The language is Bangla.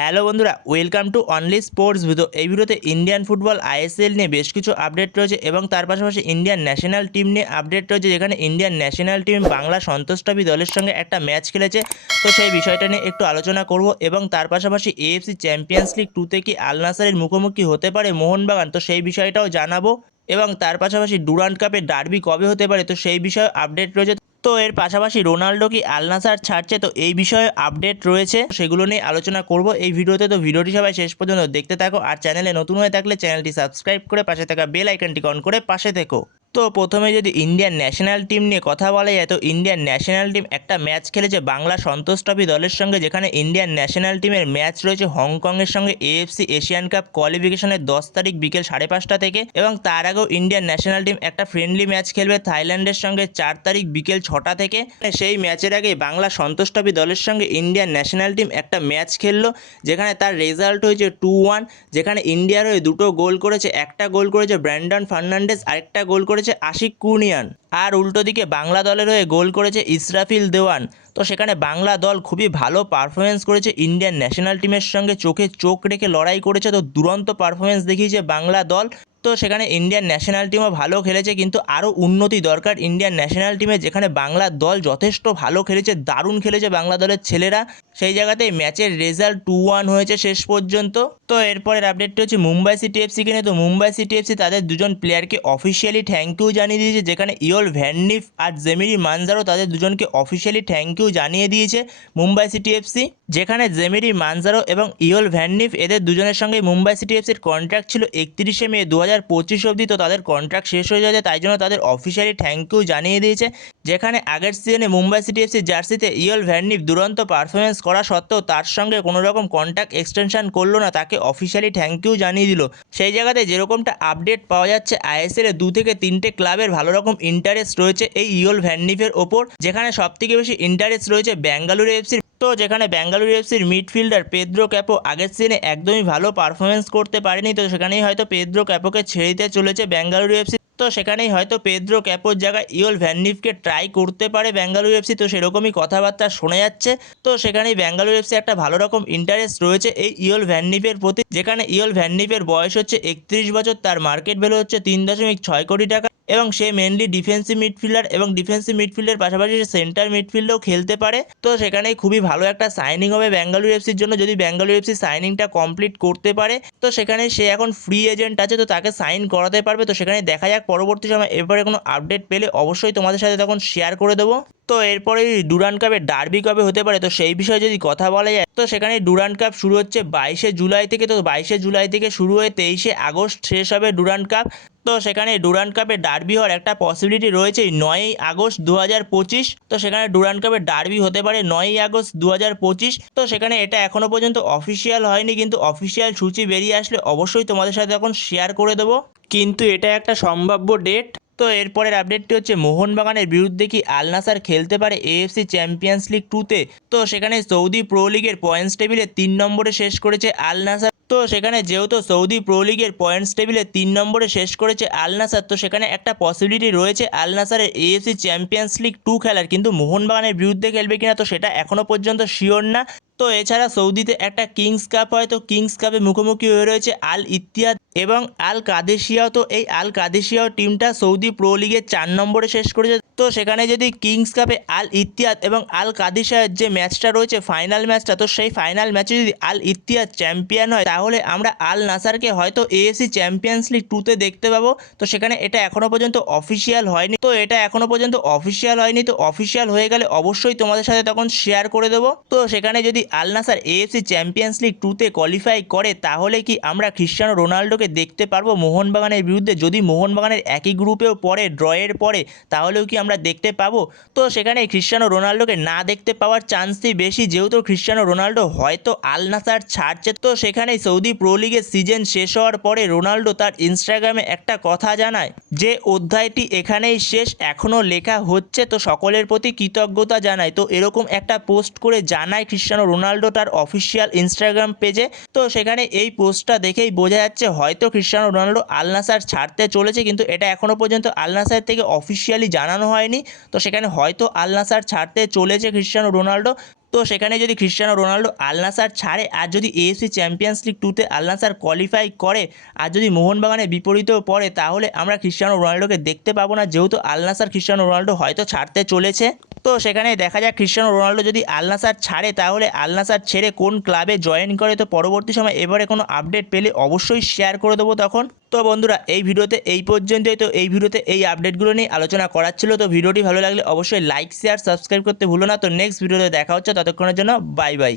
হ্যালো বন্ধুরা welcome to only sports video এই ভিডিওতে ইন্ডিয়ান ফুটবল আইএসএল নিয়ে বেশ কিছু আপডেট রয়েছে এবং তার পাশাপাশি ইন্ডিয়ান ন্যাশনাল টিম নিয়ে আপডেট রয়েছে, যেখানে Indian national team Bangla Santosh trophy দলের সঙ্গে একটা ম্যাচ খেলেছে। তো সেই বিষয়টা নিয়ে একটু আলোচনা করব এবং তার পাশাপাশি এএফসি চ্যাম্পিয়ন্স লিগ টুতে কি আল নাসারের মুখোমুখি হতে পারে মোহনবাগান, তো সেই বিষয়টাও জানাব। এবং তার পাশাপাশি ডুরান্ট কাপের ডার্বি কবে হতে পারে, তো সেই বিষয়ে আপডেট রয়েছে। তো এর পাশাপাশি রোনাল্ডো কি আলনাসার ছাড়ছে? তো এই বিষয়ে আপডেট রয়েছে। সেগুলো নিয়ে আলোচনা করব এই ভিডিওতে। তো ভিডিওটি সবাই শেষ পর্যন্ত দেখতে থাকো। আর চ্যানেলে নতুন হয়ে থাকলে চ্যানেলটি সাবস্ক্রাইব করে পাশে থাকা বেল আইকনটি অন করে পাশে থেকো। তো প্রথমে যদি ইন্ডিয়ান ন্যাশনাল টিম নিয়ে কথা বলা যায়, তো ইন্ডিয়ান ন্যাশনাল টিম একটা ম্যাচ খেলেছে বাংলা সন্তোষ ট্রফি দলের সঙ্গে, যেখানে ইন্ডিয়ান ন্যাশনাল টিমের ম্যাচ রয়েছে হংকংয়ের সঙ্গে এএফসি এশিয়ান কাপ কোয়ালিফিকেশনের দশ তারিখ বিকেল সাড়ে পাঁচটা থেকে এবং তার আগেও ইন্ডিয়ান ন্যাশনাল টিম একটা ফ্রেন্ডলি ম্যাচ খেলবে থাইল্যান্ডের সঙ্গে চার তারিখ বিকেল ছটা থেকে। সেই ম্যাচের আগে বাংলা সন্তোষ ট্রফি দলের সঙ্গে ইন্ডিয়ান ন্যাশনাল টিম একটা ম্যাচ খেললো, যেখানে তার রেজাল্ট হয়েছে টু ওয়ান যেখানে ইন্ডিয়ার হয়ে দুটো গোল করেছে, একটা গোল করেছে ব্র্যান্ডন ফার্নান্ডেস আরেকটা গোল করেছে আশিক কুনিয়ান আর উল্টো দিকে বাংলা দলের হয়ে গোল করেছে ইসরাফিল দেওয়ান। তো সেখানে বাংলা দল খুবই ভালো পারফরমেন্স করেছে ইন্ডিয়ান ন্যাশনাল টিমের সঙ্গে। চোখে চোখ রেখে লড়াই করেছে। তো দুরন্ত পারফরমেন্স দেখিয়েছে বাংলা দল। তো সেখানে ইন্ডিয়ান ন্যাশনাল টিমও ভালো খেলেছে, কিন্তু আরও উন্নতি দরকার ইন্ডিয়ান ন্যাশনাল টিমে যেখানে বাংলার দল যথেষ্ট ভালো খেলেছে, দারুণ খেলেছে বাংলা দলের ছেলেরা। সেই জায়গাতেই ম্যাচের রেজাল্ট টু ওয়ান হয়েছে শেষ পর্যন্ত। তো এরপরের আপডেটটি হচ্ছে মুম্বাই সিটি এফসিকে নিয়ে। তো মুম্বাই সিটি এফসি তাদের দুজন প্লেয়ারকে অফিসিয়ালি থ্যাংক ইউ জানিয়ে দিয়েছে, যেখানে ইয়ল ভ্যাননিফ আর জেমিরি মানজারও তাদের দুজনকে অফিসিয়ালি থ্যাংক ইউ জানিয়ে দিয়েছে মুম্বাই সিটি এফসি যেখানে জেমিরি মানজারো এবং ইয়ল ভ্যাননিফ এদের দুজনের সঙ্গে মুম্বাই সিটি এফসির কন্ট্রাক্ট ছিল একত্রিশে মে দু হাজার পঁচিশ অবধি। তো তাদের কন্ট্রাক্ট শেষ হয়ে যাচ্ছে তাই জন্য তাদের অফিসিয়ালি থ্যাংক ইউ জানিয়ে দিয়েছে। যেখানে আগের সিজনে মুম্বাই সিটি এফসির জার্সিতে ইয়ল ভ্যাননিফ দুরন্ত পারফরমেন্স করা সত্ত্বেও তার সঙ্গে কোনো রকম কন্ট্রাক্ট এক্সটেনশন করল না, তাকে অফিসিয়ালি থ্যাংক ইউ জানিয়ে দিল। সেই জায়গাতে যেরকমটা আপডেট পাওয়া যাচ্ছে আইএসএল দু থেকে তিনটে ক্লাবের ভালো রকম ইন্টারেস্ট রয়েছে এই ইয়ল ভ্যাননিফের ওপর, যেখানে সবথেকে বেশি ইন্টারেস্ট রয়েছে ব্যাঙ্গালুরু এফসির তো যেখানে ব্যাঙ্গালুরু এফসির মিডফিল্ডার পেদ্রো ক্যাপো আগের সিজনে একদমই ভালো পারফরমেন্স করতে পারেনি, তো সেখানেই হয়তো পেদ্রো ক্যাপোকে ছেড়ে দিতে চলেছে ব্যাঙ্গালুরু এফসি তো সেখানেই হয়তো পেদ্রো ক্যাপোর জায়গায় ইয়ল ভ্যানডিফকে ট্রাই করতে পারে ব্যাঙ্গালুরু এফসি তো সেরকমই কথাবার্তা শোনা যাচ্ছে। তো সেখানেই ব্যাঙ্গালুরু এফসি একটা ভালো রকম ইন্টারেস্ট রয়েছে এই ইয়ল ভ্যানডিফের প্রতি, যেখানে ইয়ল ভ্যানডিফের বয়স হচ্ছে একত্রিশ বছর, তার মার্কেট ভ্যালু হচ্ছে তিন দশমিক ছয় কোটি টাকা। এবং সে মেনলি ডিফেন্সিভ মিডফিল্ডার এবং ডিফেন্সিভ মিডফিল্ডের পাশাপাশি সেন্টার মিডফিল্ডেও খেলতে পারে। তো সেখানেই খুবই ভালো একটা সাইনিং হবে ব্যাঙ্গালুরু এফসির জন্য। যদি ব্যাঙ্গালুরু এফসি সাইনিংটা কমপ্লিট করতে পারে, তো সেখানে সে এখন ফ্রি এজেন্ট আছে, তো তাকে সাইন করাতে পারবে। তো সেখানে দেখা যাক, পরবর্তী সময় এরপরে কোনো আপডেট পেলে অবশ্যই তোমাদের সাথে তখন শেয়ার করে দেবো। তো এরপরে ডুরান কাপের ডার্বি কবে হতে পারে? তো সেই বিষয়ে যদি কথা বলা যায়, তো সেখানে ডুরান কাপ শুরু হচ্ছে বাইশে জুলাই থেকে। তো বাইশে জুলাই থেকে শুরু হয়ে তেইশে আগস্ট শেষ হবে ডুরান কাপ। তো সেখানে ডুরান কাপে ডার্বি হওয়ার একটা পসিবিলিটি রয়েছে নয়ই আগস্ট দু হাজার পঁচিশ। তো সেখানে ডুরান কাপে ডার্বি হতে পারে নয়ই আগস্ট দু হাজার পঁচিশ। তো সেখানে এটা এখনও পর্যন্ত অফিসিয়াল হয়নি, কিন্তু অফিসিয়াল সূচি বেরিয়ে আসলে অবশ্যই তোমাদের সাথে এখন শেয়ার করে দেবো। কিন্তু এটা একটা সম্ভাব্য ডেট তো এরপরের আপডেটটি হচ্ছে, মোহনবাগানের বিরুদ্ধে কি আল নাসার খেলতে পারে এএফসি চ্যাম্পিয়ন্স লিগ টুতে তো? সেখানে সৌদি প্রো লিগের পয়েন্টস টেবিলে তিন নম্বরে শেষ করেছে আল নাসার তো সেখানে যেহেতু সৌদি প্রো লিগের পয়েন্টস টেবিলে তিন নম্বরে শেষ করেছে আল নাসার তো সেখানে একটা পসিবিলিটি রয়েছে আল নাসারের এএফসি চ্যাম্পিয়ন্স লিগ টু খেলার। কিন্তু মোহনবাগানের বিরুদ্ধে খেলবে কিনা, তো সেটা এখনও পর্যন্ত শিওর না। তো এছাড়া সৌদিতে একটা কিংস কাপ হয়, তো কিংস কাপে মুখোমুখি হয়ে রয়েছে আল ইতিহাদ এবং আল কাদেশিয়াও। তো এই আল কাদেশিয়াও টিমটা সৌদি প্রো লিগে চার নম্বরে শেষ করেছে। তো সেখানে যদি কিংস কাপে আল ইতিহাদ এবং আল কাদেশিয়ার যে ম্যাচটা রয়েছে ফাইনাল ম্যাচটা তো সেই ফাইনাল ম্যাচে যদি আল ইতিহাদ চ্যাম্পিয়ন হয়, তাহলে আমরা আল নাসারকে হয়তো এএসি চ্যাম্পিয়ন্স লিগ টুতে দেখতে পাবো। তো সেখানে এটা এখনও পর্যন্ত অফিসিয়াল হয়নি। তো এটা এখনও পর্যন্ত অফিসিয়াল হয়নি। তো অফিসিয়াল হয়ে গেলে অবশ্যই তোমাদের সাথে তখন শেয়ার করে দেবো। তো সেখানে যদি Al Nassr AFC Champions League টুতে কোয়ালিফাই করে, তাহলে কি আমরা খ্রিস্টানো রোনাল্ডোকে দেখতে পারব? মোহনবাগানের বিরুদ্ধে। যদি মোহনবাগানের একই গ্রুপেও পড়ে ড্রয়ের পরে, তাহলেও কি আমরা দেখতে পাবো। তো সেখানে খ্রিস্টানো রোনাল্ডোকে না দেখতে পাওয়ার চান্সই বেশি, যেহেতু খ্রিস্টানো রোনাল্ডো হয়তো আল নাসার ছাড়ছে। তো সেখানে সৌদি প্রো লিগের সিজন শেষ হওয়ার পরে রোনাল্ডো তার ইনস্টাগ্রামে একটা কথা জানায়, যে অধ্যায়টি এখানেই শেষ এখনও লেখা হচ্ছে। তো সকলের প্রতি কৃতজ্ঞতা জানায়। তো এরকম একটা পোস্ট করে জানায় খ্রিস্টানো রোনাল্ডো তার অফিসিয়াল ইনস্টাগ্রাম পেজে তো সেখানে এই পোস্টটা দেখেই বোঝা যাচ্ছে, হয়তো খ্রিস্টানো রোনাল্ডো আল নাসার ছাড়তে চলেছে, কিন্তু এটা এখনও পর্যন্ত আল নাসার থেকে অফিসিয়ালি জানানো হয়নি। তো সেখানে হয়তো আল নাসার ছাড়তে চলেছে খ্রিস্টানো রোনাল্ডো। তো সেখানে যদি খ্রিস্টানো রোনাল্ডো আলনাসার ছাড়ে, আর যদি এএফসি চ্যাম্পিয়ন্স লিগ টুতে আলনাসার কোয়ালিফাই করে, আর যদি মোহনবাগানের বিপরীতেও পড়ে, তাহলে আমরা খ্রিস্টানো রোনাল্ডোকে দেখতে পাবো না। যেহেতু আলনাসার খ্রিস্টানো রোনাল্ডো হয়তো ছাড়তে চলেছে। তো সেখানে দেখা যায় ক্রিস্টিয়ানো রোনাল্ডো যদি আলনাসার ছাড়ে, তাহলে আলনাসার ছেড়ে কোন ক্লাবে জয়েন করে? তো পরবর্তী সময় এবারে কোনো আপডেট পেলে অবশ্যই শেয়ার করে দেবো তখন। তো বন্ধুরা, এই ভিডিওতে এই পর্যন্তই। তো এই ভিডিওতে এই আপডেটগুলো নিয়ে আলোচনা করার ছিল। তো ভিডিওটি ভালো লাগলে অবশ্যই লাইক শেয়ার সাবস্ক্রাইব করতে ভুলো না। তো নেক্সট ভিডিওতে দেখা হচ্ছে। ততক্ষণের জন্য বাই বাই